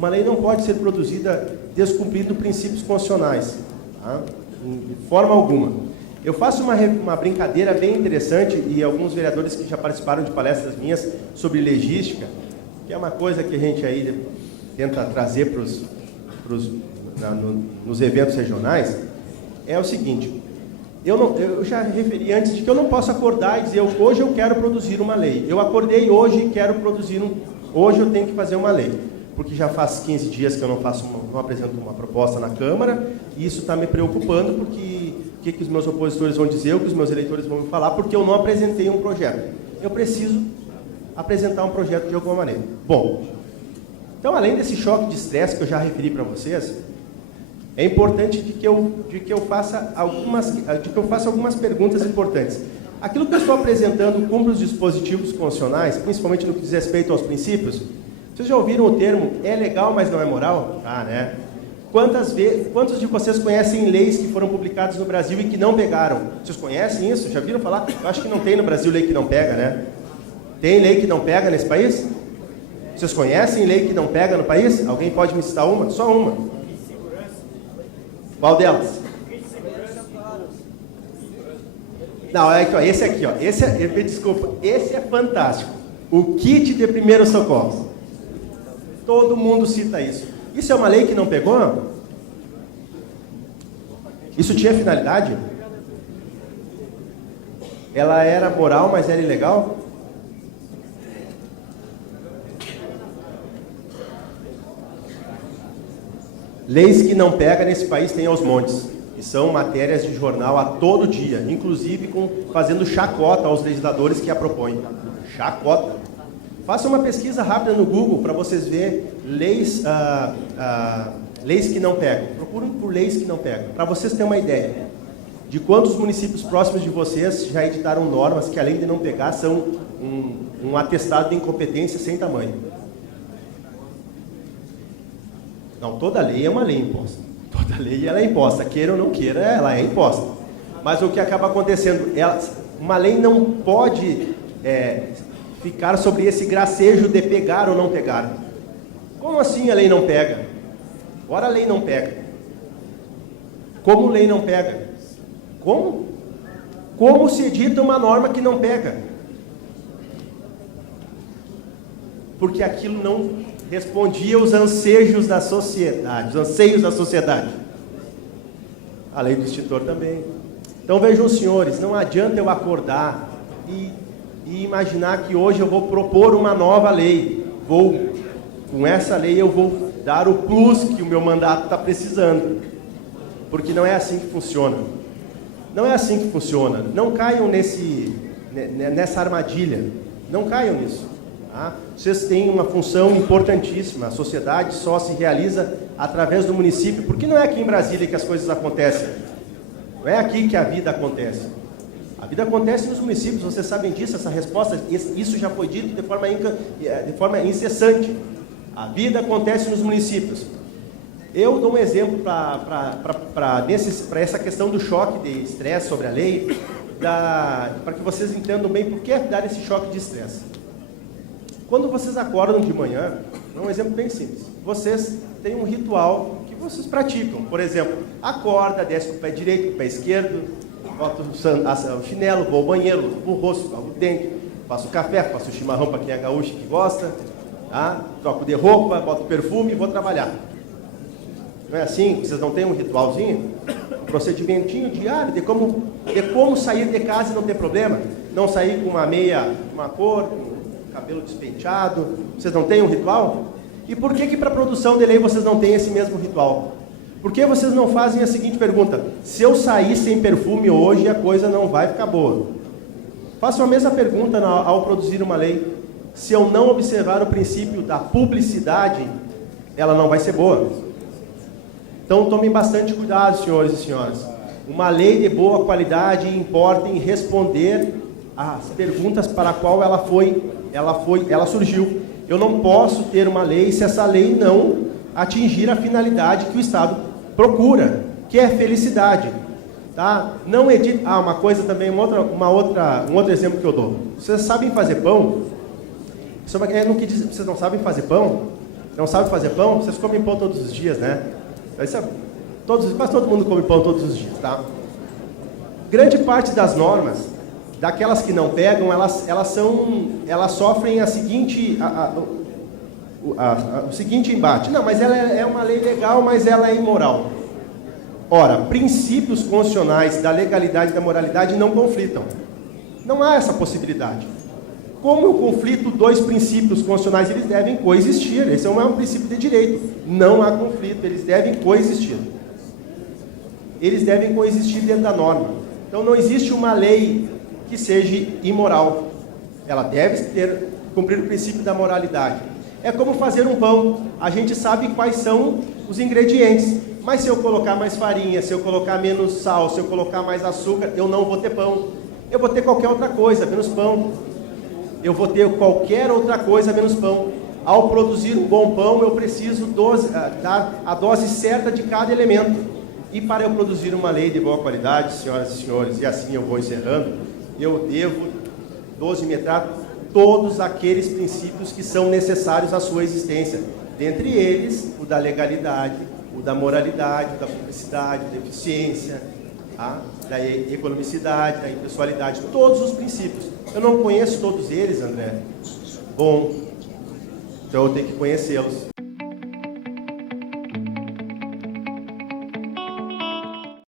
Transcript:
Uma lei não pode ser produzida descumprindo princípios constitucionais, tá? De forma alguma. Eu faço uma brincadeira bem interessante, e alguns vereadores que já participaram de palestras minhas sobre legística, que é uma coisa que a gente aí tenta trazer nos eventos regionais, é o seguinte: eu já referi antes de que eu não posso acordar e dizer, hoje eu quero produzir uma lei. Eu acordei hoje e quero produzir hoje eu tenho que fazer uma lei. Porque já faz 15 dias que eu não apresento uma proposta na Câmara, e isso está me preocupando, porque o que os meus opositores vão dizer, o que os meus eleitores vão me falar, porque eu não apresentei um projeto. Eu preciso apresentar um projeto de alguma maneira. Bom, então, além desse choque de estresse que eu já referi para vocês, é importante de que eu faça algumas perguntas importantes. Aquilo que eu estou apresentando cumpre os dispositivos constitucionais, principalmente no que diz respeito aos princípios. Vocês já ouviram o termo "é legal, mas não é moral"? Ah, né? Quantos de vocês conhecem leis que foram publicadas no Brasil e que não pegaram? Vocês conhecem isso? Já viram falar? Eu acho que não tem no Brasil lei que não pega, né? Tem lei que não pega nesse país? Vocês conhecem lei que não pega no país? Alguém pode me citar uma? Só uma. Qual delas? Não, é aqui, ó, esse aqui, ó. Desculpa, esse é fantástico. O kit de primeiros socorros. Todo mundo cita isso. Isso é uma lei que não pegou? Isso tinha finalidade? Ela era moral, mas era ilegal? Leis que não pega nesse país tem aos montes, que são matérias de jornal a todo dia, inclusive fazendo chacota aos legisladores que a propõem. Chacota. Faça uma pesquisa rápida no Google para vocês verem leis que não pegam. Procurem por leis que não pegam, para vocês terem uma ideia de quantos municípios próximos de vocês já editaram normas que, além de não pegar, são um atestado de incompetência sem tamanho. Não, toda lei é uma lei imposta. Toda lei ela é imposta, queira ou não queira, ela é imposta. Mas o que acaba acontecendo, uma lei não pode ficar sobre esse gracejo de pegar ou não pegar. Como assim a lei não pega? Ora, a lei não pega. Como lei não pega? Como? Como se edita uma norma que não pega? Porque aquilo não respondia aos anseios da sociedade, os anseios da sociedade. A lei do extintor também. Então vejam, senhores, não adianta eu acordar e imaginar que hoje eu vou propor uma nova lei. Com essa lei eu vou dar o plus que o meu mandato está precisando. Porque não é assim que funciona. Não é assim que funciona. Não caiam nessa armadilha. Não caiam nisso. Tá? Vocês têm uma função importantíssima. A sociedade só se realiza através do município, porque não é aqui em Brasília que as coisas acontecem. Não é aqui que a vida acontece. A vida acontece nos municípios, vocês sabem disso, essa resposta, isso já foi dito de forma incessante. A vida acontece nos municípios. Eu dou um exemplo para essa questão do choque de estresse sobre a lei, para que vocês entendam bem por que dar esse choque de estresse. Quando vocês acordam de manhã, é um exemplo bem simples, vocês têm um ritual que vocês praticam. Por exemplo, acorda, desce com o pé direito, com o pé esquerdo, bota o chinelo, vou ao banheiro, limpo o rosto, escovo o dente, faço o café, faço o chimarrão para quem é gaúcho que gosta, tá? Troco de roupa, boto perfume e vou trabalhar. Não é assim? Vocês não têm um ritualzinho? Um procedimentinho diário de como sair de casa e não ter problema? Não sair com uma meia, uma cor, cabelo despenteado. Vocês não têm um ritual? E por que para a produção de lei vocês não têm esse mesmo ritual? Por que vocês não fazem a seguinte pergunta: se eu sair sem perfume hoje, a coisa não vai ficar boa? Façam a mesma pergunta ao produzir uma lei. Se eu não observar o princípio da publicidade, ela não vai ser boa. Então tomem bastante cuidado, senhores e senhoras. Uma lei de boa qualidade importa em responder às perguntas para a qual ela surgiu. Eu não posso ter uma lei se essa lei não atingir a finalidade que o Estado procura, que é felicidade. Tá? Não edita. Uma coisa também, um outro exemplo que eu dou. Vocês sabem fazer pão? No que diz, vocês não sabem fazer pão? Não sabe fazer pão? Vocês comem pão todos os dias, né? Quase todo mundo come pão todos os dias, tá? Grande parte das normas, daquelas que não pegam, elas sofrem o seguinte embate. Não, mas ela é uma lei legal, mas ela é imoral. Ora, princípios constitucionais da legalidade e da moralidade não conflitam. Não há essa possibilidade. Como eu conflito dois princípios constitucionais, eles devem coexistir. Esse é um princípio de direito. Não há conflito, eles devem coexistir. Eles devem coexistir dentro da norma. Então não existe uma lei que seja imoral. Ela deve cumprir o princípio da moralidade. É como fazer um pão. A gente sabe quais são os ingredientes. Mas se eu colocar mais farinha, se eu colocar menos sal, se eu colocar mais açúcar, eu não vou ter pão. Eu vou ter qualquer outra coisa, menos pão. Eu vou ter qualquer outra coisa, menos pão. Ao produzir um bom pão, eu preciso dar a dose certa de cada elemento. E para eu produzir uma lei de boa qualidade, senhoras e senhores, e assim eu vou encerrando, eu devo dosimetrar todos aqueles princípios que são necessários à sua existência. Dentre eles, o da legalidade, o da moralidade, o da publicidade, da eficiência, da economicidade, da impessoalidade, todos os princípios. Eu não conheço todos eles, André. Bom, então eu tenho que conhecê-los.